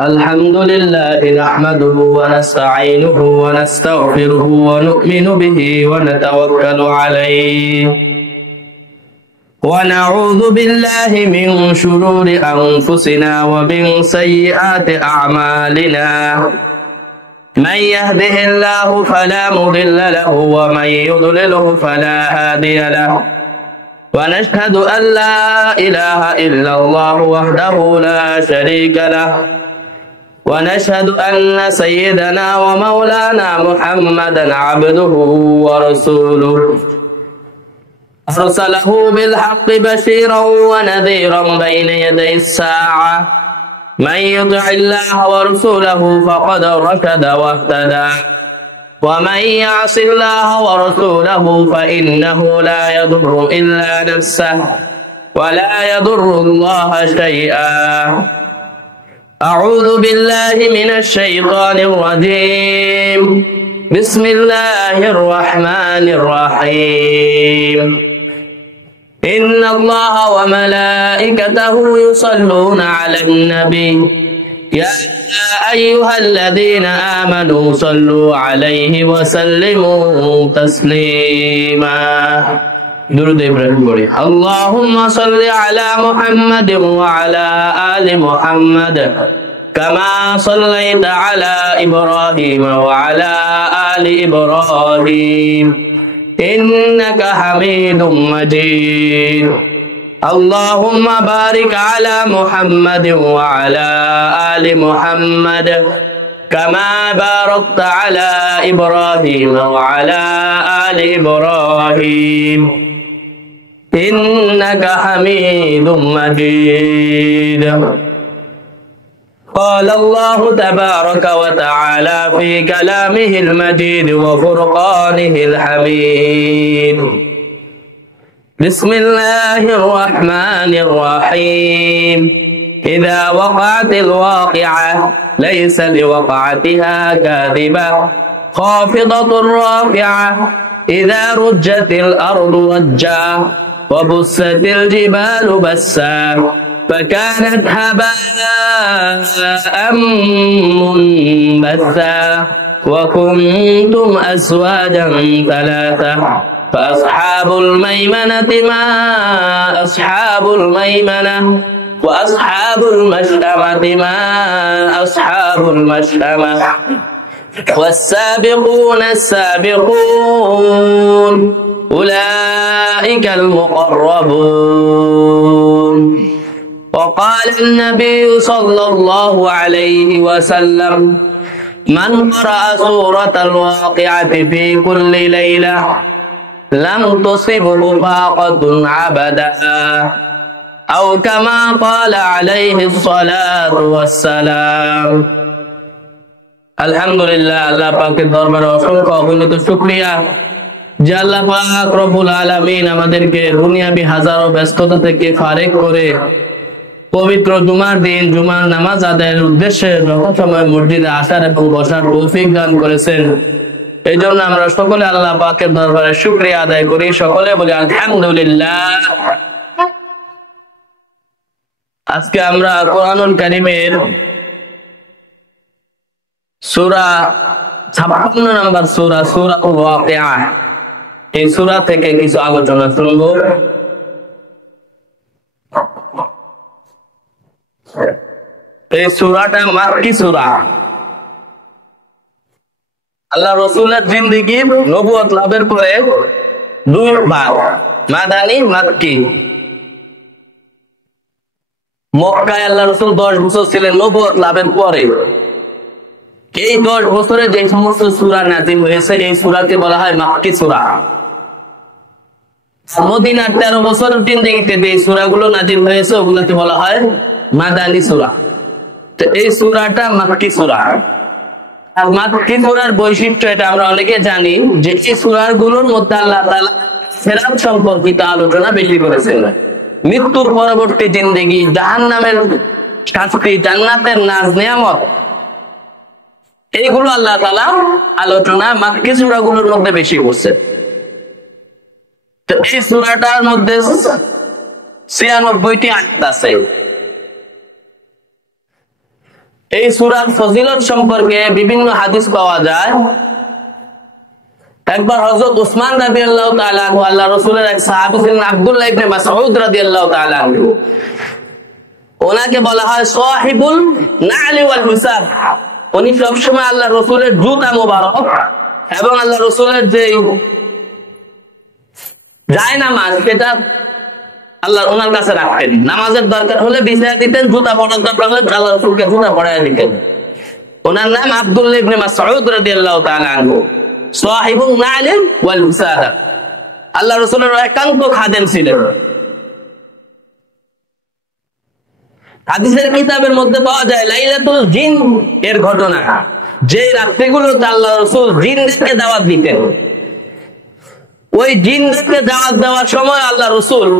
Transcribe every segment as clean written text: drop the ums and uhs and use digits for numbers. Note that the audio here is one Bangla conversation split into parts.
الحمد لله نحمده ونستعينه ونستغفره ونؤمن به ونتوكل عليه ونعوذ بالله من شرور أنفسنا ومن سيئات أعمالنا من يهده الله فلا مضل له ومن يضلله فلا هادي له ونشهد أن لا إله إلا الله وحده لا شريك له ونشهد أن سيدنا ومولانا محمدا عبده ورسوله أرسله بالحق بشيرا ونذيرا بين يدي الساعة من يطع الله ورسوله فقد رشد واهتدى ومن يعص الله ورسوله فإنه لا يضر إلا نفسه ولا يضر الله شيئا أعوذ بالله من الشيطان الرجيم بسم الله الرحمن الرحيم إن الله وملائكته يصلون على النبي يا أيها الذين آمنوا صلوا عليه وسلموا تسليما درود إبراهيم اللهم صل على محمد وعلى آل محمد كما صليت على إبراهيم وعلى آل إبراهيم إنك حميد مجيد اللهم بارك على محمد وعلى آل محمد كما باركت على إبراهيم وعلى آل إبراهيم إنك حميد مجيد قال الله تبارك وتعالى في كلامه المجيد وفرقانه الحميد بسم الله الرحمن الرحيم إذا وقعت الواقعة ليس لوقعتها كاذبة خافضة رافعة إذا رجت الأرض رجا وبست الجبال بسا فكانت هباء منبثا وكنتم أزواجا ثلاثة فأصحاب الميمنة ما أصحاب الميمنة وأصحاب المشأمة ما أصحاب المشأمة والسابقون السابقون أولئك المقربون وقال النبي صلى الله عليه وسلم من قرأ سورة الواقعة في كل ليلة لم تصبه فاقة عبدا أو كما قال عليه الصلاة والسلام আলহামদুলিল্লাহ আল্লাহ পাকের দরবারে অসংখ্য অগণিত শুকরিয়া যে আল্লাহ পাক রব্বুল আলামিন আমাদেরকে দুনিয়াবি হাজারো ব্যস্ততা থেকে ফারেক করে পবিত্র জুমার দিন জুমার নামাজ আদায়ের উদ্দেশ্যে যথাসময়ে মসজিদে আসার এবং বসার তৌফিক দান করেছেন। এই জন্য আমরা সকলে আল্লাহ পাকের দরবারে শুকরিয়া আদায় করি, সকলে বলি আলহামদুলিল্লাহ। আজকে আমরা কোরআনুল কারীমের সূরা 56 নম্বর সূরা সূরাতুল ওয়াকিয়া, এই সূরা থেকে কিছু আলোচনা শুনবো। এই সূরাটা মাক্কি সূরা। আল্লাহ রাসূলের জিন্দেগি নবুয়ত লাভের পরে দুই ভাগ, মাদানী মাক্কি। মক্কায় আল্লাহ রাসূল 10 বছর ছিলেন নবুয়ত লাভের পরে। এই 10 বছরে যে সমস্ত সূরা নাযিল হয়েছে এই সূরাকে বলা হয় মাক্কি সূরা। মদিনার 13 বছর জিন্দেগিতে যে সূরাগুলো নাযিল হয়েছে ওগুলোকে বলা হয় মাদানী সূরা। তো এই সূরাটা মাক্কি সূরা। আর মাক্কি সূরার বৈশিষ্ট্য এটা আমরা অনেকে জানি যে এই সূরাগুলোর মধ্যে আল্লাহ তাআলা ফেরাত সম্পর্কিত আলোচনা বেশি করেছেন। মৃত্যুর পরবর্তী জিন্দেগি, জাহান্নামের শাস্তি, জান্নাতের নাজ নিয়ামত, এইগুলো আল্লাহ তাআলা আলোচনা মাক্কি সূরাগুলোর মধ্যে বেশি করছে। তো এই সূরাটার মধ্যে 96টি আয়াত আছে। এই সূরার ফজিলত সম্পর্কে বিভিন্ন হাদিস পাওয়া যায়। একবার হযরত উসমান রাদিয়াল্লাহু তাআলা আনহু, আল্লাহ রাসূলের এক সাহাবী ছিলেন আব্দুল্লাহ ইবনে মাসউদ রাদিয়াল্লাহু তাআলা আনহু, ওনাকে বলা হয় সাহিবুল না'লি ওয়াল হুসাব। উনি সবসময় আল্লাহ রাসূলের জুতা মোবারক এবং আল্লাহ রাসূলের যে জায়নামাজ সেটা আল্লাহ ওনার কাছে রাখতেন। নামাজের দরকার হলে বিছায়া দিতেন, জুতা পরার দরকার হলে আল্লাহ রাসূলকে জুতা পরায় দিতেন। ওনার নাম আব্দুল্লাহ ইবনে মাসউদ রাদিয়াল্লাহু তাআলা আনহু, সাহিবুল না'লি ওয়াল হুসাব। আল্লাহ রাসূলের একান্ত খাদেম ছিলেন। হাদিসের কিতাবের মধ্যে পাওয়া যায় লাইলাতুল জিন এর ঘটনা, যে রাত্রিগুলোতে আল্লাহ রাসূল জিনদেরকে দাওয়াত দিতেন। ওই জিনদেরকে দাওয়াত দেওয়ার সময় আল্লাহ রাসূল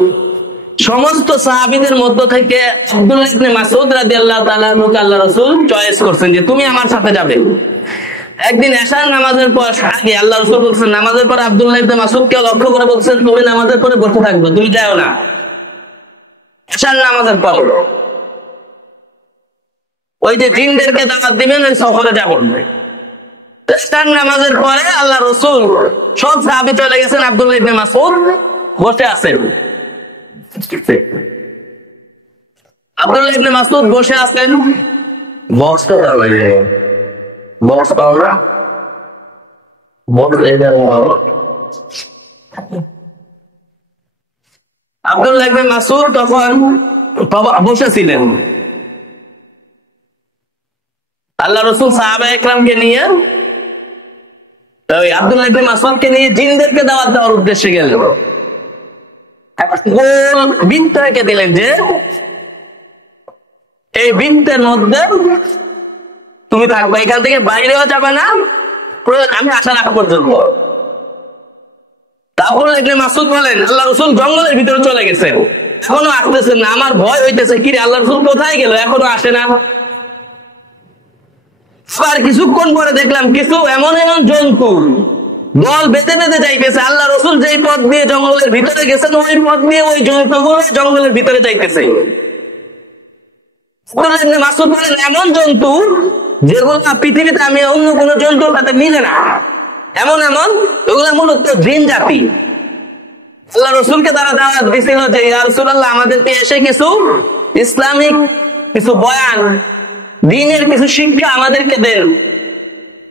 সমস্ত সাহাবীদের মধ্য থেকে আব্দুল্লাহ ইবনে মাসউদ রাদিয়াল্লাহু তাআলা আনহুকে আল্লাহ রাসূল চয়েস করছেন যে তুমি আমার সাথে যাবে। একদিন এশার নামাজের পর আগে আল্লাহ রাসূল বলছেন, নামাজের পর আব্দুল্লাহ ইবনে মাসউদকে লক্ষ্য করে বলছেন তুমি নামাজের পরে বসে থাকবে, তুমি যাও না। এশার নামাজের পর ওই যে জিনদেরকে দাওয়াত দিবেন ওই সফরে যাবেন। এশার নামাজের পরে আল্লাহ রাসূল সব সাহাবী চলে গেছেন, আব্দুল্লাহ ইবনে মাসউদ বসে আছেন। আব্দুল্লাহ ইবনে মাসউদ বসে আছেন, বক্সটা লাগে বক্স পাওয়া বক্স এটা আব্দুল্লাহ ইবনে মাসউদ তখন বসেছিলেন। আল্লাহ রাসূল সাহাবায়ে কেরামকে নিয়ে ওই আব্দুল্লাহ ইবনে মাসউদকে নিয়ে জিনদেরকে দাওয়াত দেওয়ার উদ্দেশ্যে গেলেন। বৃত্ত এঁকে দিলেন যে এই বৃত্তের মধ্যে তুমি থাকবে, এখান থেকে বাইরেও যাবে না আমি আসার আগ পর্যন্ত। তারপর ইবনে মাসউদ বলেন আল্লাহ রাসূল জঙ্গলের ভিতরে চলে গেছেন, এখনো আসতেছেন না। আমার ভয় হইতেছে, কি রে আল্লাহ রাসূল কোথায় গেল, এখনো আসে না। আবার কিছুক্ষণ পরে দেখলাম কিছু এমন এমন জন্তু দল বেঁধে বেঁধে যাইতেছে। আল্লাহ রাসূল যেই পথ দিয়ে জঙ্গলের ভিতরে গেছেন ওই পথ দিয়ে ওই জন্তুগুলো জঙ্গলের ভিতরে যাইতেছে। ইবনে মাসউদ বলেন এমন জন্তু যেগুলো পৃথিবীতে আমি অন্য কোন জন্তুর সাথে মিলে না, এমন এমন ওগুলো মূলত জিন জাতি। আল্লাহ রাসূলকে তারা দাওয়াত দিছিল যে ইয়া রাসূলুল্লাহ আমাদেরকে এসে কিছু ইসলামিক কিছু বয়ান, দ্বীনের কিছু শিক্ষা আমাদেরকে দেন।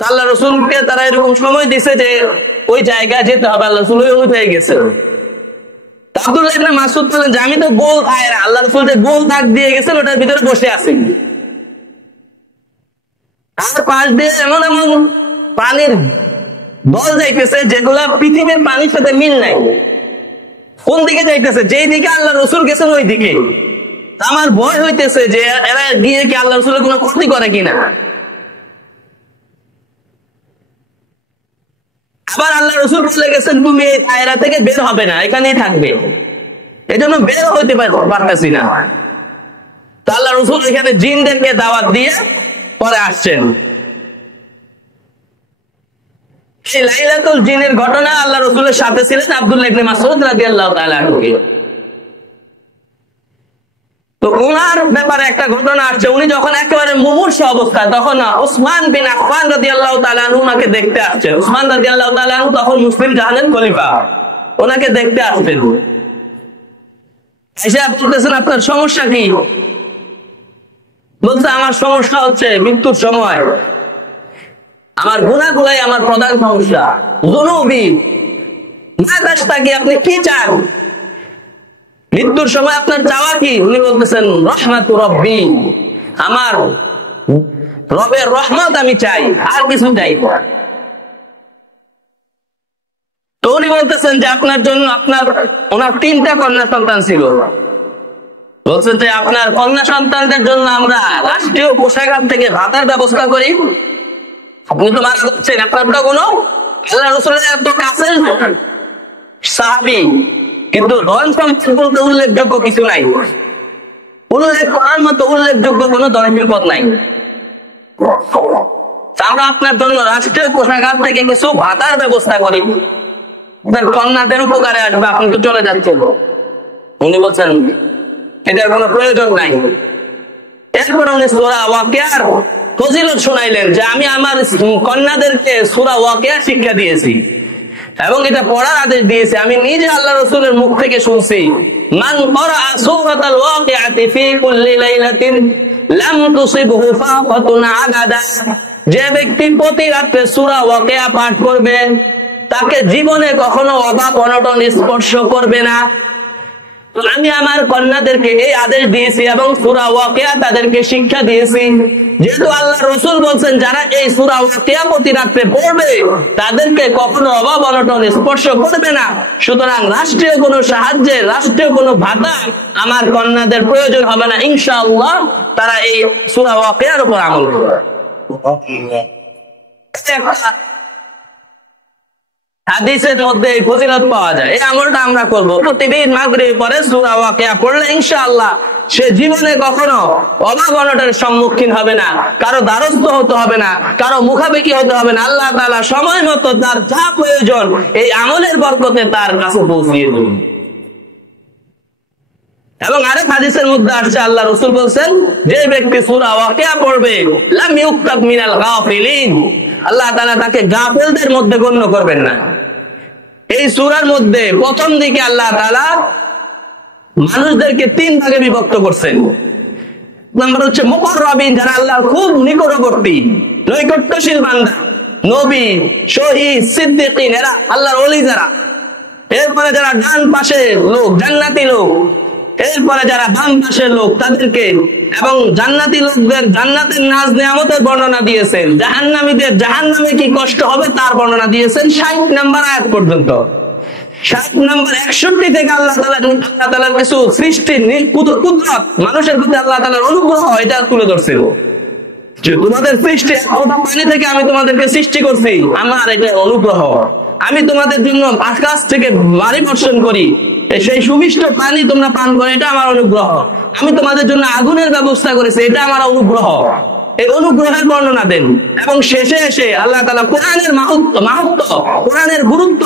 আল্লাহ রাসূলকে তারা এরকম সময় দিছে যে ওই জায়গায় যেতে হবে। আল্লাহ রাসূল ওই হয়ে গেছে। আব্দুল্লাহ ইবনে মাসউদ বলেন যে আমি তো গোল দায়রা, আল্লাহ রাসূল যে গোল দাগ দিয়ে গেছেন ওটার ভিতরে বসে আছি। আর পাশ দিয়ে এমন এমন পানির দল যাইতেছে যেগুলা পৃথিবীর পানির সাথে মিল নাই। কোন দিকে যাইতেছে? যেই দিকে আল্লাহ রাসূল গেছেন ওই দিকে। আমার ভয় হইতেছে যে এরা গিয়ে কি আল্লাহ রাসূলের কোনো ক্ষতি করে কিনা। আবার আল্লাহ রাসূল বলে গেছেন তুমি এই দায়রা থেকে বের হবে না, এখানেই থাকবে। এজন্য বের হইতে পারতেছি না। তো আল্লাহ রাসূল এখানে জিনদেরকে দাওয়াত দিয়ে পরে আসছেন। এই লাইলাতুল জিনের ঘটনা আল্লাহ রাসূলের সাথে ছিলেন আব্দুল্লাহ ইবনে মাসউদ রাদিয়াল্লাহু তাআলা আনহু। তো ওনার ব্যাপারে একটা ঘটনা আসছে, উনি যখন একেবারে মুমূর্ষ অবস্থায় তখন উসমান বিন আফফান রাদিয়াল্লাহু তাআলা আনহু ওনাকে দেখতে আসছে। উসমান রাদিয়াল্লাহু তাআলা আনহু তখন মুসলিম জাহানের খলিফা, ওনাকে দেখতে আসছেন। এসে বলতেছেন আপনার সমস্যা কি? বলছে আমার সমস্যা হচ্ছে মৃত্যুর সময় আমার গুনাহগুলাই আমার প্রধান সমস্যা। যুনুবি মা দাশতাকি, আপনি কি চান মৃত্যুর সময় আপনার চাওয়া কি? উনি বলতেছেন রহমাতু রব্বি, আমার রবের রহমত আমি চাই, আর কিছু চাই না। তো উনি বলতেছেন যে আপনার জন্য ওনার 3টা কন্যা সন্তান ছিল। বলছেন যে আপনার কন্যা সন্তানদের জন্য আমরা রাষ্ট্রীয় কোষাগার থেকে ভাতার ব্যবস্থা করি। আপনি তো মারা যাচ্ছেন, আপনার তো কোনো আল্লাহ রাসূলের এত কাছের সাহাবী, কিন্তু ধন সম্পদ বলতে উল্লেখযোগ্য কিছু নাই। উল্লেখ করার মতো উল্লেখযোগ্য কোনো ধন সম্পদ নাই। আমরা আপনার জন্য রাষ্ট্রীয় কোষাগার থেকে কিছু ভাতার ব্যবস্থা করি, আপনার কন্যাদের উপকারে আসবে, আপনি তো চলে যাচ্ছেন। উনি বলছেন এটার কোনো প্রয়োজন নাই। এরপর উনি সূরা ওয়াকিয়ার ফজিলত শোনাইলেন যে আমি আমার কন্যাদেরকে সূরা ওয়াকিয়া শিক্ষা দিয়েছি এবং এটা পড়ার আদেশ দিয়েছি। আমি নিজে আল্লাহ রাসূলের মুখ থেকে শুনছি, মান ক্বারাআ সূরাতাল ওয়াকিয়াতি ফি কুল্লি লাইলাতিন লাম তুসিবহু ফাকাতুন আগাদা, যে ব্যক্তি প্রতি রাতে সূরা ওয়াকিয়া পাঠ করবে তাকে জীবনে কখনো অভাব অনটন স্পর্শ করবে না। আমি আমার কন্যাদেরকে এই আদেশ দিয়েছি এবং সূরা ওয়াকিয়া তাদেরকে শিক্ষা দিয়েছি। যেহেতু আল্লাহ রাসূল বলছেন যারা এই সূরা ওয়াকিয়া প্রতি রাতে পড়বে তাদেরকে কখনো অভাব অনটন স্পর্শ করবে না, সুতরাং রাষ্ট্রীয় কোনো সাহায্যে, রাষ্ট্রীয় কোনো ভাতা আমার কন্যাদের প্রয়োজন হবে না, ইনশাআল্লাহ তারা এই সূরা ওয়াকিয়ার উপর আমল করবে। হাদিসের মধ্যে এই ফজিলত পাওয়া যায়। এই আমলটা আমরা করব প্রতিদিন মাগরিবের পরে সূরা ওয়াকিয়া পড়লে ইনশাআল্লাহ সে জীবনে কখনো অভাব অনটনের সম্মুখীন হবে না, কারো দ্বারস্থ হতে হবে না, কারো মুখাপেক্ষি হতে হবে না। আল্লাহ তাআলা সময় মতো তার যা প্রয়োজন এই আমলের বরকতে তার কাছে পৌঁছিয়ে দেবেন। এবং আরেক হাদিসের মধ্যে আসছে আল্লাহ রাসূল বলেন যে ব্যক্তি সূরা ওয়াকিয়া পড়বে লাম ইউক্তাব মিনাল গাফিলিন, আল্লাহ তাআলা তাকে গাফেলদের মধ্যে গণ্য করবেন না। এই সূরার মধ্যে প্রথম দিকে আল্লাহ তাআলা মানুষদেরকে তিন ভাগে বিভক্ত করছেন। নাম্বার হচ্ছে মুকাররাবিন, যারা আল্লাহর খুব নিকটবর্তী নৈকট্যশীল বান্দা, নবী, শহীদ, সিদ্দিকিন, এরা আল্লাহর ওলি যারা। এরপরে যারা ডান পাশের লোক, জান্নাতি লোক। এরপরে যারা বাম পাশের লোক তাদেরকে, এবং জান্নাতি লোকদের জান্নাতের নাজ নিয়ামতের বর্ণনা দিয়েছেন, জাহান্নামীদের জাহান্নামে কি কষ্ট হবে তার বর্ণনা দিয়েছেন 60 নম্বর আয়াত পর্যন্ত। 60 নম্বর 61 থেকে আল্লাহ তাআলার কিছু সৃষ্টির কুদরত, মানুষের প্রতি আল্লাহ তাআলার অনুগ্রহ এটা তুলে ধরছিল। যে তোমাদের সৃষ্টি, পানি থেকে আমি তোমাদেরকে সৃষ্টি করছি, আমার এটা অনুগ্রহ। আমি তোমাদের জন্য আকাশ থেকে বাড়ি বর্ষণ করি, সেই সুমিষ্ট পানি তোমরা পান করে, এটা আমার অনুগ্রহ। আমি তোমাদের জন্য আগুনের ব্যবস্থা করেছি, এটা আমার অনুগ্রহ। এই অনুগ্রহের বর্ণনা দেন এবং শেষে এসে আল্লাহ তাআলা কোরআনের মাহাত্ম্য, কোরআনের গুরুত্ব,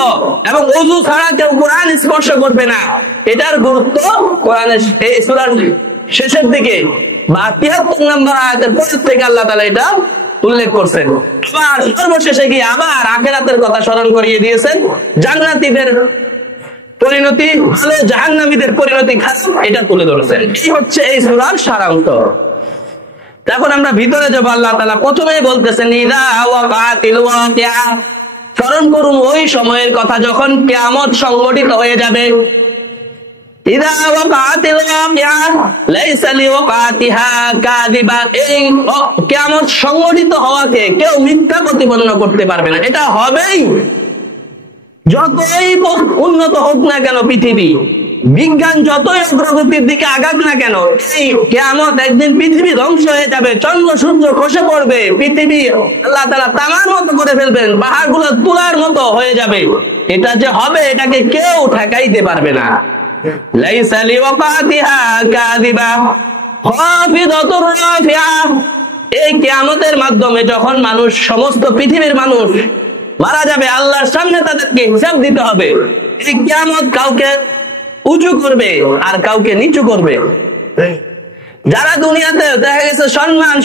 এবং ওযু ছাড়া কেউ কোরআন স্পর্শ করবে না এটার গুরুত্ব কোরআনের এই সূরার শেষের দিকে 73 নম্বর আয়াতের পর থেকে আল্লাহ তাআলা এটা উল্লেখ করছেন। আবার সর্বশেষে গিয়ে আবার আখিরাতের কথা স্মরণ করিয়ে দিয়েছেন, জান্নাতীদের পরিণতি ভালো, জাহান্নামীদের পরিণতি খারাপ, এটা তুলে ধরেছেন। এই হচ্ছে এই সূরার সারাংশ। এখন আমরা ভিতরে যাব। আল্লাহ তাআলা প্রথমেই বলতেছেন ইযা ওয়াকাতিল ওয়াকিয়া, স্মরণ করুন ওই সময়ের কথা যখন কিয়ামত সংঘটিত হয়ে যাবে। ইযা ওয়াকাতিল ওয়াকিয়া লাইসা লিওয়াকাতিহা কাযিবা, এই কিয়ামত সংঘটিত হওয়াকে কেউ মিথ্যা প্রতিপন্ন করতে পারবে না, এটা হবেই। যতই উন্নত হোক না কেন পৃথিবী, বিজ্ঞান যতই অগ্রগতির দিকে আগাক না কেন, এই কিয়ামত একদিন পৃথিবী ধ্বংস হয়ে যাবে, চন্দ্র সূর্য খসে পড়বে, পৃথিবী আল্লাহ তাআলা তামার মতো করে ফেলবেন, পাহাড়গুলো তুলার মতো হয়ে যাবে। এটা যে হবে এটাকে কেউ ঠেকাইতে পারবে না। লাইসা লিওয়াকাতিহা কাযিবা খাফিদাতুর রাফিআ, এই কিয়ামতের মাধ্যমে যখন মানুষ, সমস্ত পৃথিবীর মানুষ মারা যাবে, আল্লাহর সামনে তাদেরকে হিসাব দিতে হবে। এই কিয়ামত কাউকে উঁচু করবে আর কাউকে নিচু করবে। যারা দুনিয়াতে দেখা গেছে সম্মান,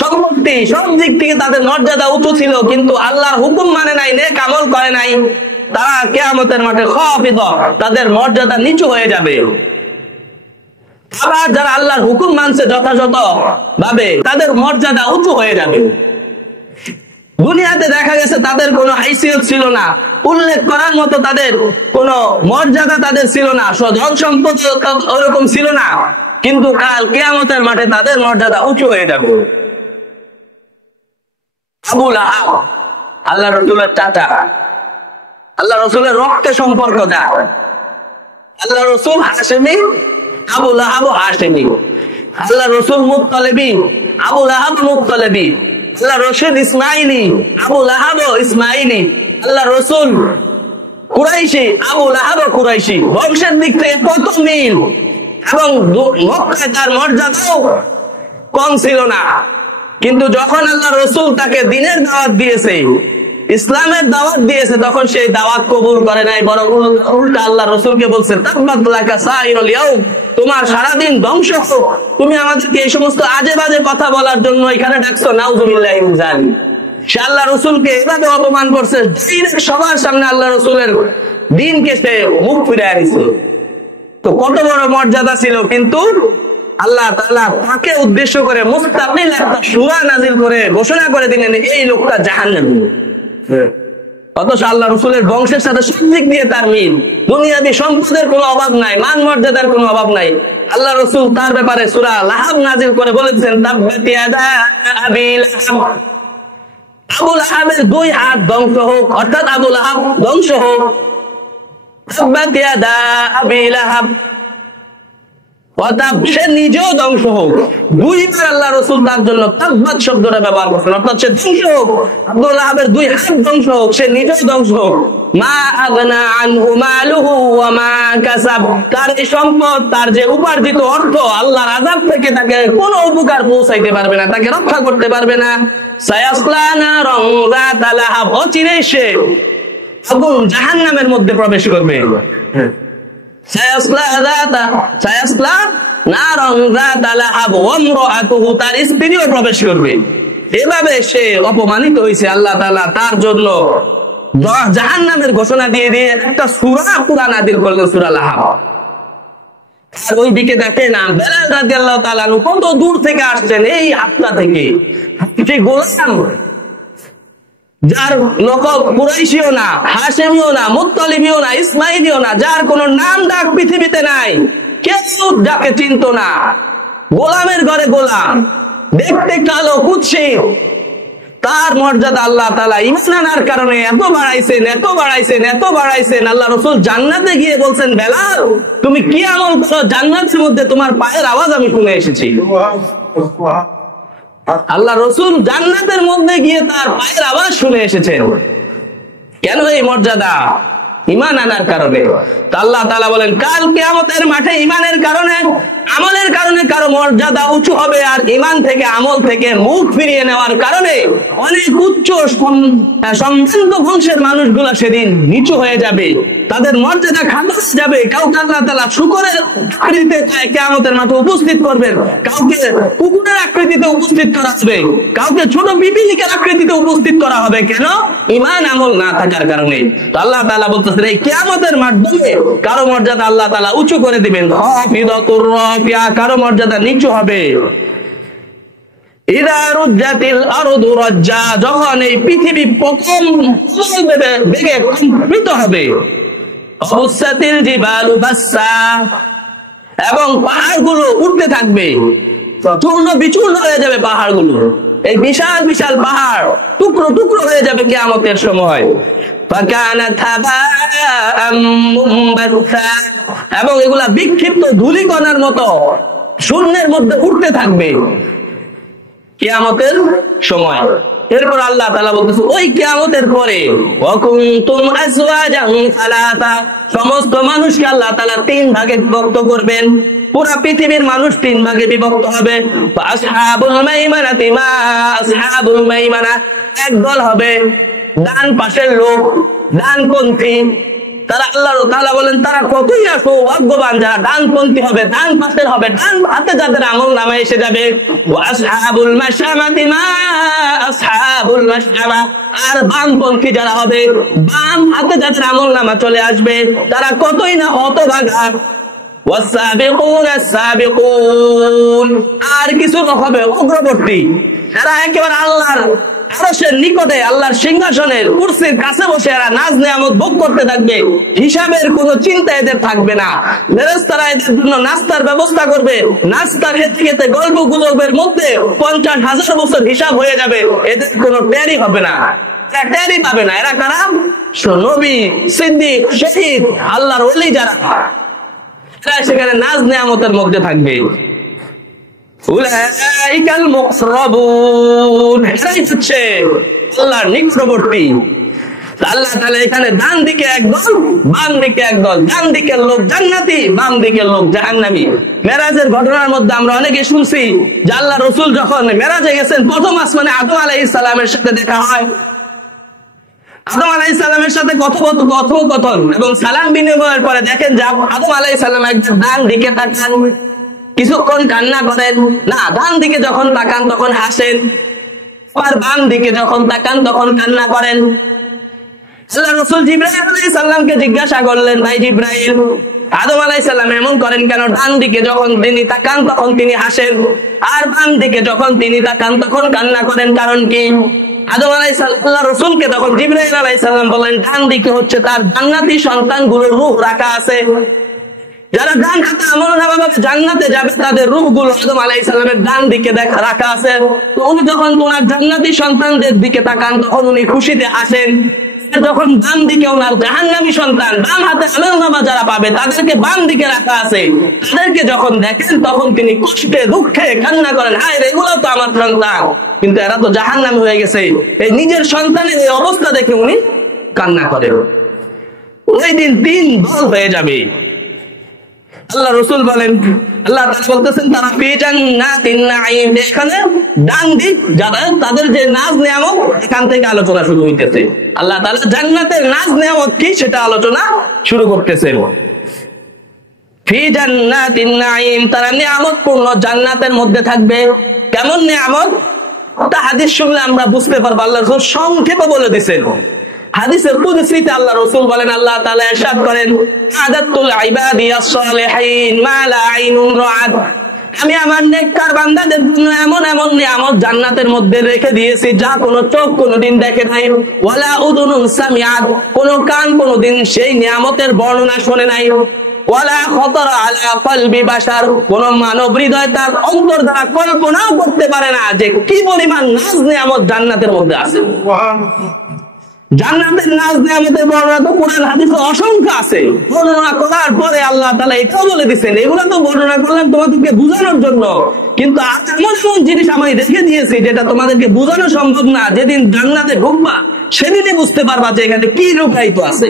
সম্পত্তি, সব দিক থেকে তাদের মর্যাদা উঁচু ছিল, কিন্তু আল্লাহর হুকুম মানে নাই, নেক আমল করে নাই, তারা কিয়ামতের মাঠে খাফিদা, তাদের মর্যাদা নিচু হয়ে যাবে। আবার যারা আল্লাহর হুকুম মানছে যথাযথ ভাবে, তাদের মর্যাদা উঁচু হয়ে যাবে। দুনিয়াতে দেখা গেছে তাদের কোনো হাইসিয়ত ছিল না, উল্লেখ করার মতো তাদের কোনো মর্যাদা তাদের ছিল না, ধন সম্পদ ওরকম ছিল না, কিন্তু কাল কিয়ামতের মাঠে তাদের মর্যাদা উঁচু হয়ে যাবে। আবু লাহাব আল্লাহ রাসূলের চাচা, আল্লাহ রাসূলের রক্তে সম্পর্ক দেয়। আল্লাহ রাসূল হাশেমি, আবু লাহাব হাশেমি। আল্লাহ রাসূল মুত্তালিবি, আবু লাহাব মুত্তালিবি। আল্লাহ রাসূল ইসমাইলি, আবু লাহাব ইসমাইলি। আল্লাহ রাসূল কুরাইশি, আবু লাহাব কুরাইশি। বংশের দিক থেকে কত মিল, এবং মক্কায় তার মর্যাদাও কম ছিল না। কিন্তু যখন আল্লাহ রাসূল তাকে দ্বীনের দাওয়াত দিয়েছে, ইসলামের দাওয়াত দিয়েছে তখন সেই দাওয়াত কবুল করে নাই, বরং উল্টা আল্লাহ রাসূলকে বলছেন তাব্বাত লাকা সাইরুল ইয়াউম, তোমার সারাদিন ধ্বংস হোক, তুমি আমাদেরকে এই সমস্ত আজে বাজে কথা বলার জন্য এখানে ডাকছো, নাউযুবিল্লাহি মিন যালিক। সে আল্লাহ রাসূলকে এভাবে অপমান করছে, সবার সামনে আল্লাহ রাসূলের দ্বীনকে সে মুখ ফিরায় দিয়েছে। তো কত বড় মর্যাদা ছিল, কিন্তু আল্লাহ তাআলা তাকে উদ্দেশ্য করে মুস্তাকিল একটা সূরা নাযিল করে ঘোষণা করে দিলেন এই লোকটা জাহান্নামী। অথচ আল্লাহ রাসূলের বংশের সাথে সব দিক দিয়ে তার মিল, দুনিয়াবি সম্পদের কোনো অভাব নাই, মান মর্যাদার কোনো অভাব নাই। আল্লাহ রাসূল তার ব্যাপারে সূরা লাহাব নাযিল করে বলেছেন তাব্বাত ইয়াদা আবি লাহাব, আবু লাহাবের দুই হাত ধ্বংস হোক, অর্থাৎ আবু লাহাব ধ্বংস হোক। তাব্বাত ইয়াদা আবি লাহাব, অর্থাৎ সে নিজেও ধ্বংস হোক। দুইবার আল্লাহ রাসূল তার জন্য তাব্বাত শব্দটা ব্যবহার করছেন, অর্থাৎ সে ধ্বংস হোক, আবু লাহাবের দুই হাত ধ্বংস হোক, সে নিজেও ধ্বংস হোক। মা আগনা আনহু মালুহু ওয়া মা কাসাব, তার এই সম্পদ, তার যে উপার্জিত অর্থ আল্লাহর আযাব থেকে তাকে কোনো উপকার পৌঁছাইতে পারবে না, তাকে রক্ষা করতে পারবে না। সায়াসলা নারান যাতা লাহাব, অচিরেই সে আগুন জাহান্নামের মধ্যে প্রবেশ করবে। সায়াসলা নারান যাতা লাহাব ওয়া ইমরাআতুহু, তার স্ত্রীও প্রবেশ করবে। এভাবে সে অপমানিত হয়েছে, আল্লাহ তাআলা তার জন্য জাহান্নামের ঘোষণা দিয়ে দিয়ে একটা সূরা কুরআন নাযিল করলেন, সূরা লাহাব। আর ওইদিকে দেখে না বেলাল রাদিয়াল্লাহু তাআলা কত দূর থেকে আসছেন, এই হাতটা থেকে, সেই গোলাম যার লোক কুরাইশিও না, হাশেমিও না, মুত্তালিবিও না, ইসমাইলিও না, যার কোনো নাম ডাক পৃথিবীতে নাই, কেউ যাকে চিনতো না, গোলামের ঘরে গোলাম, দেখতে কালো কুৎসিত, তার মর্যাদা আল্লাহ তাআলা ঈমান আনার কারণে এত বাড়াইছেন, এত বাড়াইছেন, এত বাড়াইছেন। আল্লাহ রাসূল জান্নাতে গিয়ে বলছেন বেলাল তুমি কি আমল করো, জান্নাতের মধ্যে তোমার পায়ের আওয়াজ আমি শুনে এসেছি। আল্লাহ রাসূল জান্নাতের মধ্যে গিয়ে তার পায়ের আওয়াজ শুনে এসেছেন। কেন এই মর্যাদা? ঈমান আনার কারণে। তো আল্লাহ তাআলা বলেন কাল কিয়ামতের মাঠে ঈমানের কারণে, আমলের কারণে কারো মর্যাদা উঁচু হবে, আর ঈমান থেকে, আমল থেকে মুখ ফিরিয়ে নেওয়ার কারণে অনেক উচ্চ সম্ভ্রান্ত বংশের মানুষগুলো সেদিন নিচু হয়ে যাবে, তাদের মর্যাদা খাটো হয়ে যাবে। কাউকে আল্লাহ তাআলা শূকরের আকৃতিতে কিয়ামতের মাঠে উপস্থিত করবেন, কাউকে কুকুরের আকৃতিতে উপস্থিত করা হবে, কাউকে ছোট পিপীলিকার আকৃতিতে উপস্থিত করা হবে। কেন? ঈমান আমল না থাকার কারণে। তো আল্লাহ তাআলা বলতেছেন এই কিয়ামতের মাধ্যমে কারো মর্যাদা আল্লাহ তাআলা উঁচু করে দিবেন, খাফিদাতুর রাফিয়া, কারো মর্যাদা নিচু হবে। ইযা রুজ্জাতিল আরদু রাজ্জা, যখন এই পৃথিবী প্রথম বেগে কম্পিত হবে। অবুসাতিল জিবালু বাসসা, এবং পাহাড়গুলো উঠতে থাকবে, চূর্ণ বিচূর্ণ হয়ে যাবে পাহাড়গুলো। এই বিশাল বিশাল পাহাড় টুকরো টুকরো হয়ে যাবে কিয়ামতের সময়। এবং এগুলা বিক্ষিপ্ত ধূলিকণার মতো শূন্যের মধ্যে উঠতে থাকবে কিয়ামতের সময়। এরপর আল্লাহ তাআলা বলতেছে ওই কিয়ামতের পরে ওয়াকুনতুম আজওয়াজান সালাসা, সমস্ত মানুষকে আল্লাহ তাআলা তিন ভাগে বিভক্ত করবেন। পুরা পৃথিবীর মানুষ তিন ভাগে বিভক্ত হবে। আসহাবুল মাইমানাতি মা আসহাবুল মাইমানা, এক দল হবে ডান পাশের লোক, ডানপন্থী। তারা আল্লাহ তাআলা বলেন তারা কতই না সৌভাগ্যবান যারা ডানপন্থী হবে, ডান পাশের হবে, ডান হাতে যাদের আমল নামা এসে যাবে। আসহাবুল মাশআমাতি মা আসহাবুল মাশআমা, আর বামপন্থী যারা হবে, বাম হাতে যাদের আমল নামা চলে আসবে, তারা কতই না হতভাগা। আর কিছু হবে অগ্রবর্তী, এরা একেবারে আল্লাহর আরশের নিকটে, আল্লাহর সিংহাসনের কুরসির কাছে বসে এরা নাজ নেয়ামত ভোগ করতে থাকবে। হিসাবের কোনো চিন্তা এদের থাকবে না। ফেরেশতারা এদের জন্য নাস্তার ব্যবস্থা করবে, নাস্তা খেতে খেতে গল্প গুজবের মধ্যে 50,000 বছর হিসাব হয়ে যাবে, এদের কোনো টেরই হবে না, টেরই পাবে না। এরা কারা? নবী, সিদ্দিক, শহীদ, আল্লাহর ওলি যারা, সেখানে নাজ নেয়ামতের মধ্যে থাকবে। উলাইকাল মুকরাবুন, এরাই হচ্ছে আল্লাহর নিকটবর্তী। আল্লাহ তাআলা এখানে ডান দিকে একদল, বাম দিকে একদল, ডান দিকের লোক জান্নাতি, বাম দিকের লোক জাহান্নামী। মেরাজের ঘটনার মধ্যে আমরা অনেকে শুনছি যে আল্লাহ রাসূল যখন মেরাজে গেছেন, প্রথম আসমানে আদম আলাইহিস সালামের সাথে দেখা হয়। আদম আলাইহিস সালামের সাথে কথোপকথন এবং সালাম বিনিময়ের পরে দেখেন যে আদম আলাইহিস সালাম একদম ডান দিকে তাকান, কিছুক্ষণ কান্না করেন, না ডান দিকে যখন তাকান তখন হাসেন, আর বাম দিকে যখন তাকান তখন কান্না করেন। আল্লাহ রাসূল জিবরাইল আলাইহিস সালামকে জিজ্ঞাসা করলেন, ভাই জিবরাইল, আদম আলাইহিস সালাম এমন করেন কেন? ডান দিকে যখন তিনি তাকান তখন তিনি হাসেন, আর বাম দিকে যখন তিনি তাকান তখন কান্না করেন, কারণ কি? আদম আলাইহিস সালাম আল্লাহ রাসূলকে তখন জিবরাইল আলাইহিস সালাম বলেন, ডান দিকে হচ্ছে তার জান্নাতি সন্তানগুলোর রূহ রাখা আছে, যারা ডান হাতে আমলনামা জান্নাতে যাবে তাদের রূহগুলো আদম আলাইহিস সালামের ডান দিকে রাখা আছে। তো উনি যখন ওনার জান্নাতি সন্তানদের দিকে তাকান তখন উনি খুশিতে হাসেন, যখন বাম দিকে ওনার জাহান্নামী সন্তান বাম হাতে আমলনামা যারা পাবে তাদেরকে বাম দিকে রাখা আছে, তাদেরকে যখন দেখেন তখন তিনি কষ্টে দুঃখে কান্না করেন, হায় রে এগুলো তো আমার সন্তান, কিন্তু এরা তো জাহান্নামী হয়ে গেছে। এই নিজের সন্তানের এই অবস্থা দেখে উনি কান্না করেন। ওই দিন 3 দল হয়ে যাবে। আল্লাহ রাসূল বলেন, আল্লাহ তাআলা বলতেছেন তারা ফি জান্নাতিন নাঈম, এখানে ডান দিক যারা তাদের যে নাজ নিয়ামত এখান থেকে আলোচনা শুরু হইতেছে। আল্লাহ তাআলা জান্নাতের নাজ নিয়ামত কি সেটা আলোচনা শুরু করতেছেন। ফি জান্নাতিন নাঈম, তারা নিয়ামতপূর্ণ জান্নাতের মধ্যে থাকবে। কেমন নিয়ামত? তা হাদিস শুনলে আমরা বুঝতে পারবো। আল্লাহ রাসূল সংক্ষেপে বলে দিয়েছেন। হাদিসের কুদসিতে আল্লাহ রাসূল বলেন, আল্লাহ তাআলা ইরশাদ করেন, আদাতুল ইবাদিয়াস সালিহিন মা লা আইনুন রাআত, আমি আমার নেককার বান্দাদের জন্য এমন এমন নিয়ামত জান্নাতের মধ্যে রেখে দিয়েছি যা কোনো চোখ কোনোদিন দেখে নাই, ওয়ালা উযুনুন সামিআত, কোনো কান কোনোদিন সেই নিয়ামতের বর্ণনা শুনে নাই, ওয়ালা খাতারা আলা কলবি বাশার, কোন মানব হৃদয় তার অন্তর দ্বারা কল্পনাও করতে পারে না যে কি পরিমাণ নাজ নিয়ামত জান্নাতের মধ্যে আছে। জান্নাতের নাজ নিয়ামতের বর্ণনা তো কোরআন হাদিসে অসংখ্য আছে। বর্ণনা করার পরে আল্লাহ তাআলা এটাও বলে দিয়েছেন, এগুলো তো বর্ণনা করলাম তোমাদেরকে বোঝানোর জন্য, কিন্তু আজ এমন এমন জিনিস আমি রেখে দিয়েছি যেটা তোমাদেরকে বোঝানো সম্ভব না। যেদিন জান্নাতে ঢুকবা সেদিনই বুঝতে পারবা যে এখানে কি লুকায়িত আছে।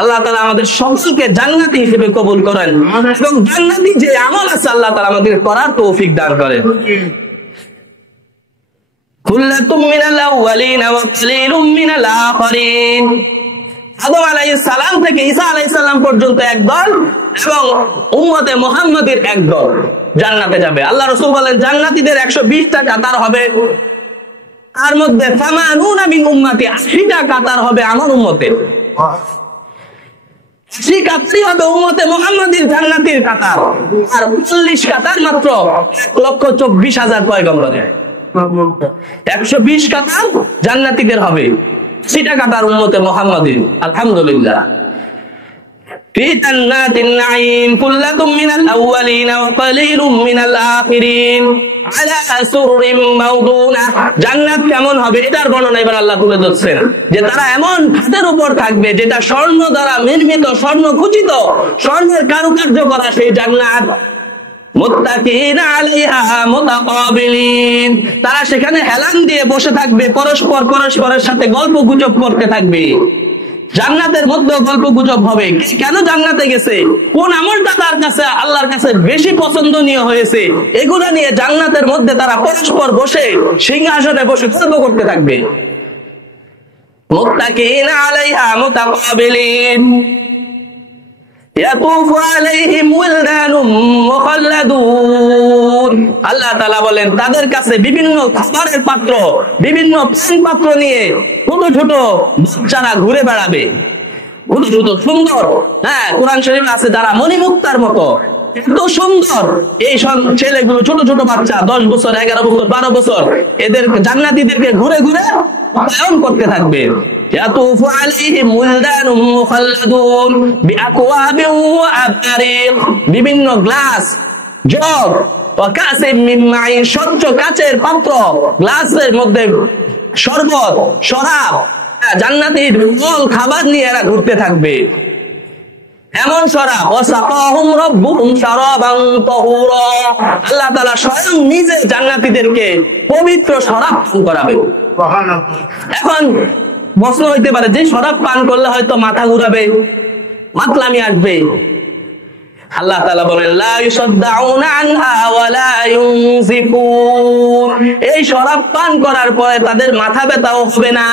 আল্লাহ তাআলা আমাদের সকলকে জান্নাতি হিসেবে কবুল করেন এবং জান্নাতি যে আমল আছে আল্লাহ তাআলা আমাদের করার তৌফিক দান করেন। কুল্লাতুম মিনাল আউয়ালিন ওয়া কালিলুম মিনাল আখিরিন, আদম আলাইহিস সালাম থেকে ঈসা আলাইহিস সালাম পর্যন্ত একদল এবং উম্মতে মুহাম্মাদের একদল জান্নাতে যাবে। আল্লাহ রাসূল বলেন জান্নাতীদের 120টা কাতার হবে, তার মধ্যে 80 মিন উম্মতি, 80টা কাতার হবে আমার উম্মতের। 80 কাতারই হবে উম্মতে মুহাম্মাদের জান্নাতীর কাতার, আর 40 কাতার মাত্র 1,24,000 পয়গম্বরের। 120 কাতার জান্নাতীদের হবে, 80টা কাতার উম্মতে মুহাম্মাদের। আলহামদুলিল্লাহ। ফি জান্নাতিন নাঈম কুল্লাতুম মিনাল আউয়ালিন ওয়া কালিলুম মিনাল আখিরিন আলা সুররিম মাওদুনা। জান্নাত কেমন হবে এটার বর্ণনা এবার আল্লাহ তুলে ধরছেন যে তারা এমন খাটের উপর থাকবে যেটা স্বর্ণ দ্বারা নির্মিত, স্বর্ণ খচিত, স্বর্ণের কারুকার্য করা সেই জান্নাত। মুত্তাকিনা আলাইহা মুতাকাবিলিন, তারা সেখানে হেলান দিয়ে বসে থাকবে, পরস্পর পরস্পরের সাথে গল্প গুজব করতে থাকবে। জান্নাতের মধ্যে গল্প গুজব হবে। কেন জান্নাতে গেছে, কোন আমলটা তার কাছে আল্লাহর কাছে বেশি পছন্দনীয় হয়েছে, এগুলা নিয়ে জান্নাতের মধ্যে তারা পরস্পর বসে সিংহাসনে বসে গল্প করতে থাকবে। মুত্তাকিনা আলাইহা মুতাকাবিলিন ইয়াতুফু আলাইহিম ওয়ালদানুম মুখাল্লাদুন। আল্লাহ তাআলা বলেন তাদের কাছে বিভিন্ন খাবারের পাত্র, বিভিন্ন পান পাত্র নিয়ে ছোট ছোট বাচ্চারা ঘুরে বেড়াবে, ছোট ছোট সুন্দর। হ্যাঁ, কোরআন শরীফে আছে যারা মণিমুক্তার মতো, এত সুন্দর এই ছেলেগুলো, ছোট ছোট বাচ্চা 10 বছর, 11 বছর, 12 বছর, এদের জান্নাতীদেরকে ঘুরে ঘুরে পালন করতে থাকবে। ইয়াতুফু আলাইহিম ওয়ালদানুম মুখাল্লাদুন বিআকওয়াবিন ওয়া আবারিক, বিভিন্ন গ্লাস, জগ, ওয়া কাসিম মিন মাইন, স্বচ্ছ কাচের পাত্র, গ্লাসের মধ্যে শরবত, শরাব, জান্নাতীর ফল খাবার নিয়ে এরা ঘুরতে থাকবে। এমন শরাব, ওয়াসাকাহুম রাব্বুহুম শারাবান তাহুরা, আল্লাহ তাআলা স্বয়ং নিজে জান্নাতীদেরকে পবিত্র শরাব পান করাবে। সুবহানাল্লাহ। এখন প্রশ্ন হইতে পারে যে শরাব পান করলে হয়তো মাথা ঘুরাবে, মাতলামি আসবে। আল্লাহ তাআলা বলেন লা ইউসাদদাউনা আনহা ওয়া লা ইউনজিফুন, এই শরাব পান করার পরে তাদের মাথা ব্যথাও হবে না,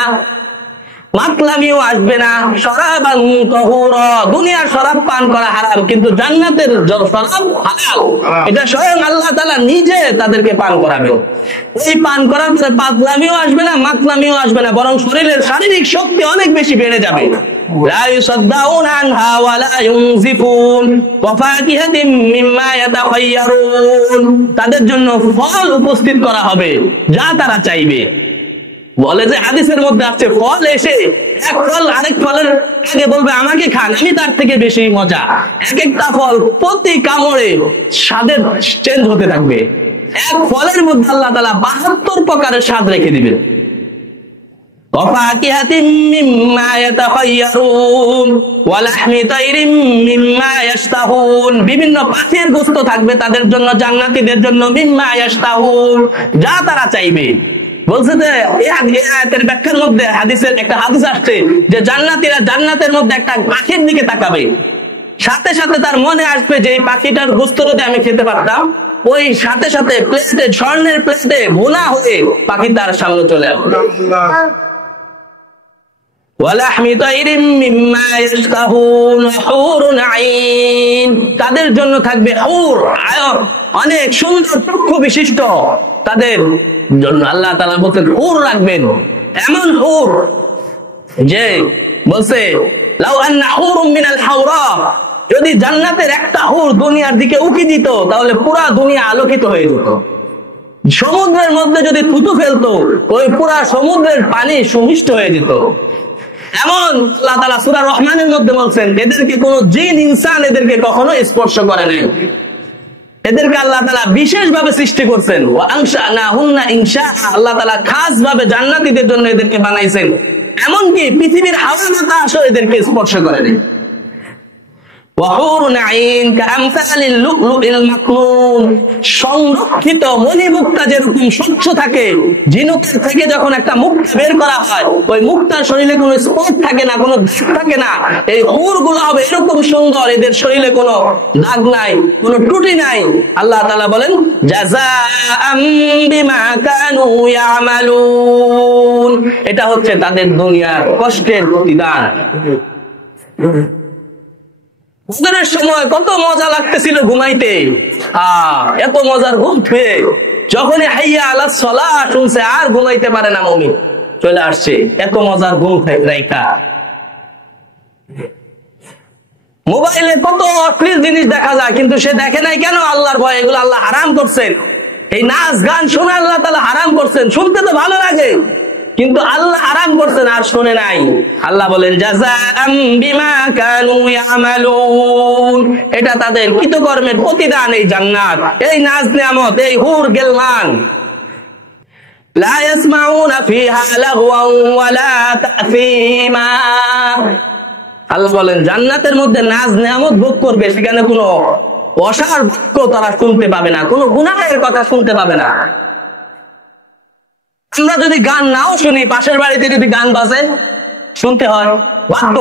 মাতলামিও আসবে না, শরাবান তাহুরা, দুনিয়ার শরাব পান করা হারাম কিন্তু জান্নাতের শরাব হালাল, এটা স্বয়ং আল্লাহ তাআলা নিজে তাদেরকে পান করাবেন। এই পান করার পরে পাতলামিও আসবে না, মাতলামিও আসবে না, বরং শরীরের শারীরিক শক্তি অনেক বেশি বেড়ে যাবে। লা ইউসাদ্দাউনা আনহা ওয়া লা ইউনজিফুন ওয়া ফাকিহাতিন মিম্মা ইয়াতাখায়্যারুন, তাদের জন্য ফল উপস্থিত করা হবে যা তারা চাইবে। বলে যে হাদিসের মধ্যে আছে ফল এসে এক ফল আরেক ফলের আগে বলবে আমাকে খান, আমি তার থেকে বেশি মজা। এক একটা ফল প্রতি কামড়ে স্বাদের চেঞ্জ হতে থাকবে। এক ফলের মধ্যে আল্লাহ তাআলা 72 প্রকারের স্বাদ রেখে দিবেন। ওয়াফাকিহাতিন মিম্মা ইয়াতাখায়্যারুন ওয়া লাহমি তাইরিন মিম্মা ইয়াশতাহুন, বিভিন্ন পাখির গোশত থাকবে তাদের জন্য, জান্নাতীদের জন্য, মিম্মা ইয়াশতাহুন, যা তারা চাইবে। বলছে যে এই আয়াতের ব্যাখ্যার মধ্যে হাদিসের একটা হাদিস আসছে যে জান্নাতীরা জান্নাতের মধ্যে একটা পাখির দিকে তাকাবে, সাথে সাথে তার মনে আসবে যে এই পাখিটার গোশত যদি আমি খেতে পারতাম, ওই সাথে সাথে প্লেটে, স্বর্ণের প্লেটে ভুনা হয়ে পাখি তার সামনে চলে আসবে। তাদের জন্য থাকবে হুর, অনেক সুন্দর চক্ষু বিশিষ্ট, তাদের জন্য আল্লাহ তাআলা বলছেন হুর রাখবেন, এমন হুর যে বলছে লাউ আন্না হুরুম মিনাল হাওরা, যদি জান্নাতের একটা হুর দুনিয়ার দিকে উকি দিত তাহলে পুরা দুনিয়া আলোকিত হয়ে যেত। সমুদ্রের মধ্যে যদি থুতু ফেলতো ওই পুরা সমুদ্রের পানি সুমিষ্ট হয়ে যেত। এমন আল্লাহ তাআলা সূরা রহমানের মধ্যে বলছেন এদেরকে কোনো জিন ইনসান এদেরকে কখনো স্পর্শ করে নাই, এদেরকে আল্লাহ তাআলা বিশেষ ভাবে সৃষ্টি করছেন। ওয়া আনশানাহুন্না ইনশা, আল্লাহ তাআলা খাস ভাবে জান্নাতীদের জন্য এদেরকে বানাইছেন, এমনকি পৃথিবীর হাওয়া বাতাসও এদেরকে স্পর্শ করে নাই। ওয়াহুরুন আইন কামসালিল লুলুল মাকনুন, সংরক্ষিত মণিমুক্তা যেরকম স্বচ্ছ থাকে, ঝিনুকের থেকে যখন একটা মুক্তা বের করা হয় ওই মুক্তার শরীরে কোনো স্পট থাকে না, কোনো দাগ থাকে না, এই হুরগুলো হবে এরকম সুন্দর, এদের শরীরে কোনো দাগ নাই, কোনো ত্রুটি নাই। আল্লাহ তাআলা বলেন জাযাআম বিমা কানু ইয়ামালুন, এটা হচ্ছে তাদের দুনিয়ার কষ্টের প্রতিদান। ঘুমের সময় কত মজা লাগতেছিল ঘুমাইতে, এত মজার ঘুম পেয়ে যখনই হাইয়া আলাস সালাহ শুনছে আর ঘুমাইতে পারে না, মুমিন চলে আসছে, এত মজার ঘুম রাইখা। মোবাইলে কত অশ্লীল জিনিস দেখা যায় কিন্তু সে দেখে নাই কেন? আল্লাহর ভয়, এগুলো আল্লাহ হারাম করছেন। এই নাচ গান শুনে আল্লাহ তাআলা হারাম করছেন, শুনতে তো ভালো লাগে কিন্তু আল্লাহ হারাম করছেন আর শুনে নাই। আল্লাহ বলেন জাযাআম বিমা কানু ইয়ামালুন, এটা তাদের কৃতকর্মের প্রতিদান, এই জান্নাত, এই নাজ নিয়ামত, এই হুর গেলমান। লা ইয়াসমাউনা ফিহা লাগওয়ান ওয়ালা তা'সীমা, আল্লাহ বলেন জান্নাতের মধ্যে নাজ নিয়ামত ভোগ করবে, সেখানে কোনো অসার বাক্য তারা শুনতে পাবে না, কোনো গুনাহের কথা শুনতে পাবে না। আমরা যদি গান নাও শুনি, পাশের বাড়িতে যদি গান বাজে শুনতে হয়, বাধ্য।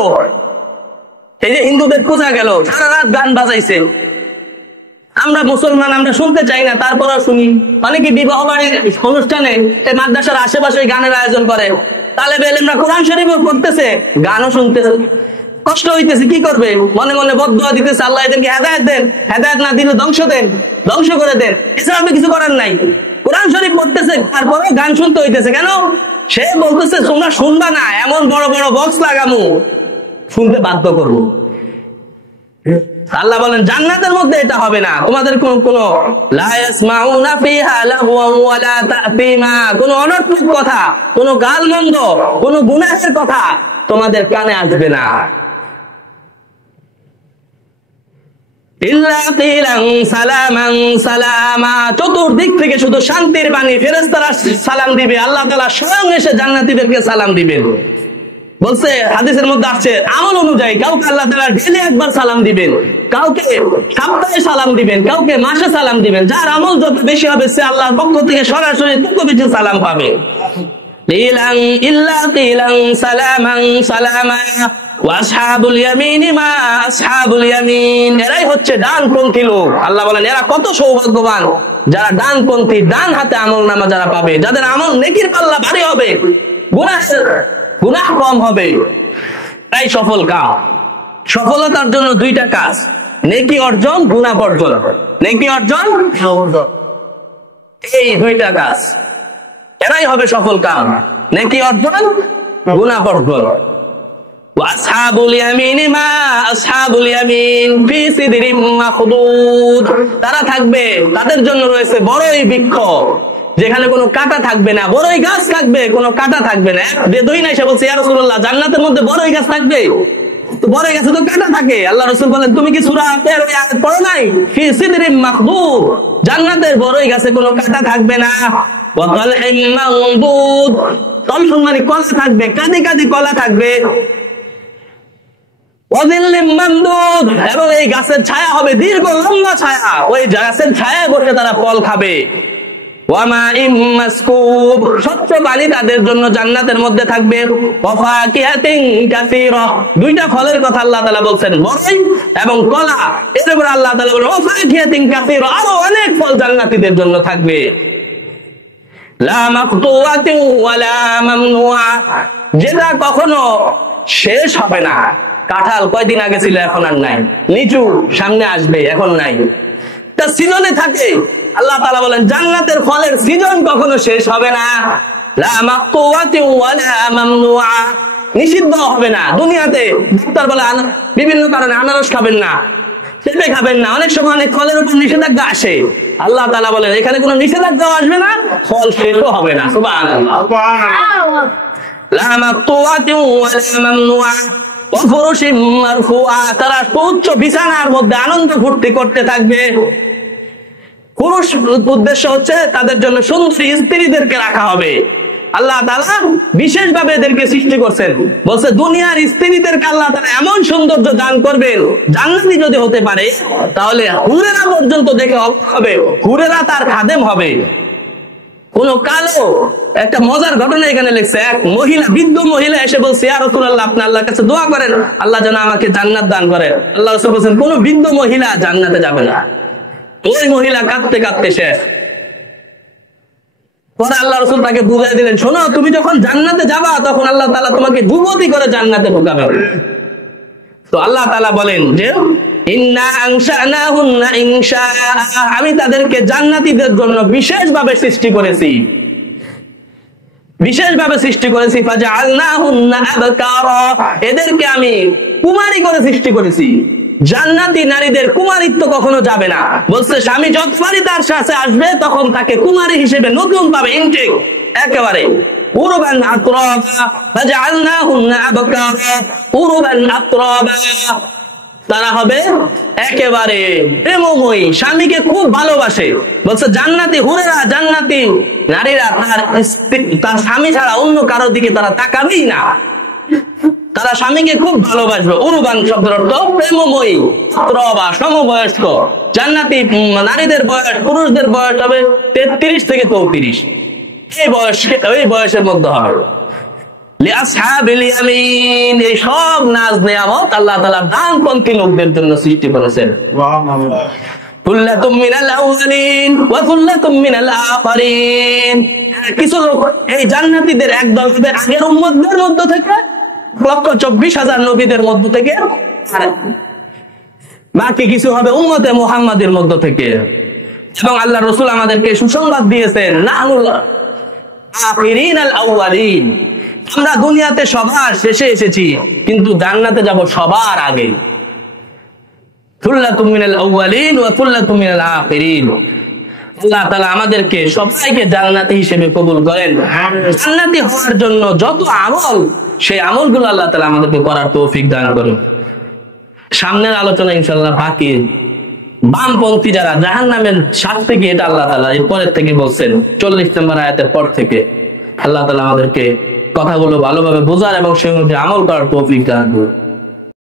এই যে হিন্দুদের পূজা গেল, সারা রাত গান বাজাইছে, আমরা মুসলমান, আমরা শুনতে চাই না, তারপরেও শুনি। অনেকে বিবাহ বাড়ির অনুষ্ঠানে মাদ্রাসার আশেপাশে গানের আয়োজন করে, তালেবে ইলমরা কোরআন শরীফ পড়তেছে, গানও শুনতেছে, কষ্ট হইতেছে, কি করবে? মনে মনে বদদুয়া দিতেছে, আল্লাহ এদেরকে হেদায়েত দেন, হেদায়েত না দিলে ধ্বংস দেন, ধ্বংস করে দেন, এছাড়া আপনি কিছু করার নাই। কোরআন শরীফ পড়তেছে, তারপরে গান শুনতে হইতেছে কেন? সে বলতেছে তোমরা শুনবা না, এমন বড় বড় বক্স লাগামু, শুনতে বাধ্য করবো। আল্লাহ বলেন জান্নাতের মধ্যে এটা হবে না, তোমাদের কোনো লা ইয়াসমাউনা ফিহা লাগওয়ান ওয়ালা তা'সীমা, কোনো অনর্থক কথা, কোনো গালমন্দ, কোনো গুনাহের কথা তোমাদের কানে আসবে না। ইল্লা কিলান সালামান সালামা, চতুর্দিক থেকে শুধু শান্তির বাণী, ফেরেশতারা সালাম দিবে, আল্লাহ তাআলা স্বয়ং এসে জান্নাতীদেরকে সালাম দিবেন। বলছে হাদিসের মধ্যে আসছে আমল অনুযায়ী কাউকে আল্লাহ তাআলা ডেইলি একবার সালাম দিবেন, কাউকে সপ্তাহে সালাম দিবেন, কাউকে মাসে সালাম দিবেন। যার আমল যত বেশি হবে সে আল্লাহর পক্ষ থেকে সরাসরি তত বেশি সালাম পাবে। ইল্লা কিলান সালামান সালামা ওয়া আসহাবুল ইয়ামিন মা আসহাবুল ইয়ামিন, এরাই হচ্ছে ডানপন্থী লোক। আল্লাহ বলেন এরা কত সৌভাগ্যবান যারা ডানপন্থী, ডান হাতে আমলনামা যারা পাবে, যাদের আমল নেকির পাল্লা ভারী হবে, গুনাহের গুনাহ কম হবে, তাই সফল কাম। সফলতার জন্য দুইটা কাজ, নেকি অর্জন, গুনাহ বর্জন। নেকি অর্জন, এই দুইটা কাজ এরাই হবে সফল কাম। নেকি অর্জন, গুনাহ বর্জন। ওয়াসহাবুল ইয়ামিন মা আসহাবুল ইয়ামিন ফি সিদরিম মাখদুদ, তারা থাকবে, তাদের জন্য রয়েছে বড়ই বৃক্ষ যেখানে কোনো কাঁটা থাকবে না, বড়ই গাছ থাকবে, কোনো কাঁটা থাকবে না। দুই না এসে বলছে ইয়া রাসূলুল্লাহ, জান্নাতের মধ্যে বড়ই গাছ থাকবে? তো বড়ই গাছে তো কাঁটা থাকে। আল্লাহ রাসূল বলেন, তুমি কি সূরা আয়াতের ওই আয়াত পড়ো নাই? ফি সিদরিম মাখদুদ, জান্নাতের বড়ই গাছে কোনো কাঁটা থাকবে না। ওয়া তালহিম মামদুদ, তালহুম মানে কলা থাকবে, কাঁদি কাঁদি কলা থাকবে। এবং এই গাছের ছায়া হবে দীর্ঘ লম্বা ছায়া, ওই গাছের ছায়ায় বসে তারা ফল খাবে। স্বচ্ছ পানি তাদের জন্য জান্নাতের মধ্যে থাকবে। দুইটা ফলের কথা আল্লাহ তাআলা বলছেন, বড়ই এবং কলা। এরপর আল্লাহ তাআলা বলেন ওয়াফাকিহাতিন কাসীরা, আরো অনেক ফল জান্নাতীদের জন্য থাকবে। লা মাকতুআতিন ওয়ালা মামনুআ, যেটা কখনো শেষ হবে না। কাঁঠাল কয়দিন আগে ছিল, এখন আর নাই। লিচু সামনে আসবে, এখন নাই। তা সিজনে থাকে। আল্লাহ তাআলা বলেন জান্নাতের ফলের সিজন কখনো শেষ হবে না। লা মাকতুআতিন ওয়ালা মামনুআ, নিষিদ্ধ হবে না। দুনিয়াতে ডাক্তার বলে বিভিন্ন কারণে আনারস খাবেন না, পেঁপে খাবেন না, অনেক সময় অনেক ফলের উপর নিষেধাজ্ঞা আসে। আল্লাহ তাআলা বলেন এখানে কোনো নিষেধাজ্ঞা আসবে না, ফল শেষও হবে না। সুবহানাল্লাহ। লা মাকতুআতিন ওয়ালা মামনুআ, তারা উচ্চ বিছানার মধ্যে আনন্দ ফুর্তি করতে থাকবে। পুরুষ উদ্দেশ্য হচ্ছে তাদের জন্য সুন্দরী স্ত্রীদেরকে রাখা হবে। আল্লাহ তাআলা বিশেষ ভাবে এদেরকে সৃষ্টি করছেন। বলছে দুনিয়ার স্ত্রীদেরকে আল্লাহ তাআলা এমন সৌন্দর্য দান করবেন, জান্নাতি যদি হতে পারে তাহলে হুরেরা পর্যন্ত দেখে হবে, হুরেরা তার খাদেম হবে। কোন কালো একটা মজার ঘটনা এখানে লিখছে, এক মহিলা, বৃদ্ধ মহিলা এসে বলছে ইয়া রাসূলুল্লাহ, আপনি আল্লাহর কাছে দোয়া করেন আল্লাহ যেন আমাকে জান্নাত দান করে। আল্লাহ রাসূল বলেন কোন বৃদ্ধ মহিলা জান্নাতে যাবে না। ওই মহিলা কাঁদতে কাঁদতে শেষ। পরে আল্লাহ রাসূল তাকে বুঝিয়ে দিলেন, শোনো, তুমি যখন জান্নাতে যাবা তখন আল্লাহ তাআলা তোমাকে যুবতী করে জান্নাতে ঢোকাবে। তো আল্লাহ তাআলা বলেন যে ইন্না আনশানাহুন্না ইনশা, আমি তাদেরকে জান্নাতীদের জন্য বিশেষভাবে সৃষ্টি করেছি, বিশেষভাবে সৃষ্টি করেছি। ফাজআলনাহুন্না আবকারা, এদেরকে আমি কুমারী করে সৃষ্টি করেছি। জান্নাতি নারীদের কুমারিত্ব কখনো যাবে না। বলছে স্বামী যতবারই তার সাথে আসবে তখন তাকে কুমারী হিসেবে নতুন ভাবে ইনটেক একেবারে উরবান আতরাবা, ফাজআলনাহুন্না আবকারা উরবান আতরাবা, তারা হবে একেবারে প্রেমময়ী, স্বামীকে খুব ভালোবাসে। বলছে জান্নাতি হুরেরা, জান্নাতি নারীরা তার স্বামী ছাড়া অন্য কারোর দিকে তারা তাকাবেই না, তারা স্বামীকে খুব ভালোবাসবে। উরুবান শব্দের অর্থ প্রেমময়ী, আতরাবা সমবয়স্ক। জান্নাতি নারীদের বয়স, পুরুষদের বয়স হবে 33 থেকে 34, এই বয়সের মধ্যে হবে। লিআসহাবিল ইয়ামিন, এই সব নাজ নিয়ামত আল্লাহ তাআলা ডানপন্থী লোকদের জন্য সৃষ্টি করেছেন। সুবহানাল্লাহ। কুল্লাতুম মিনাল আউয়ালিন ওয়া কুল্লাতুম মিনাল আখিরিন, কিছু লোক এই জান্নাতীদের একদল হবে আগের উম্মতদের মধ্য থেকে, 1,24,000 নবীদের মধ্য থেকে, আর বাকি কিছু হবে উম্মতে মুহাম্মাদের মধ্য থেকে। এবং আল্লাহ রাসূল আমাদেরকে সুসংবাদ দিয়েছেন নাহুল আখিরিন আল আউয়ালিন, আমরা দুনিয়াতে সবার শেষে এসেছি কিন্তু জান্নাতে যাব সবার আগে। সুল্লাতুম মিনাল আউয়ালিন ওয়া সুল্লাতুম মিনাল আখিরিন। আল্লাহ তাআলা আমাদেরকে সবাইকে জান্নাতি হিসেবে কবুল করেন। জান্নাতি হওয়ার জন্য যত আমল, সেই আমলগুলো আল্লাহ তাআলা আমাদেরকে করার তৌফিক দান করুন। সামনের আলোচনা ইনশাআল্লাহ বাকি। বামপন্থী যারা জাহান্নামের শাস্তি কি, এটা আল্লাহ তাআলা এর পরের থেকে বলছেন, 40 নম্বর আয়াতের পর থেকে। আল্লাহ তাআলা আমাদেরকে কথাগুলো ভালোভাবে বোঝার এবং সেই অনুযায়ী আমল করার তৌফিক দান করুন।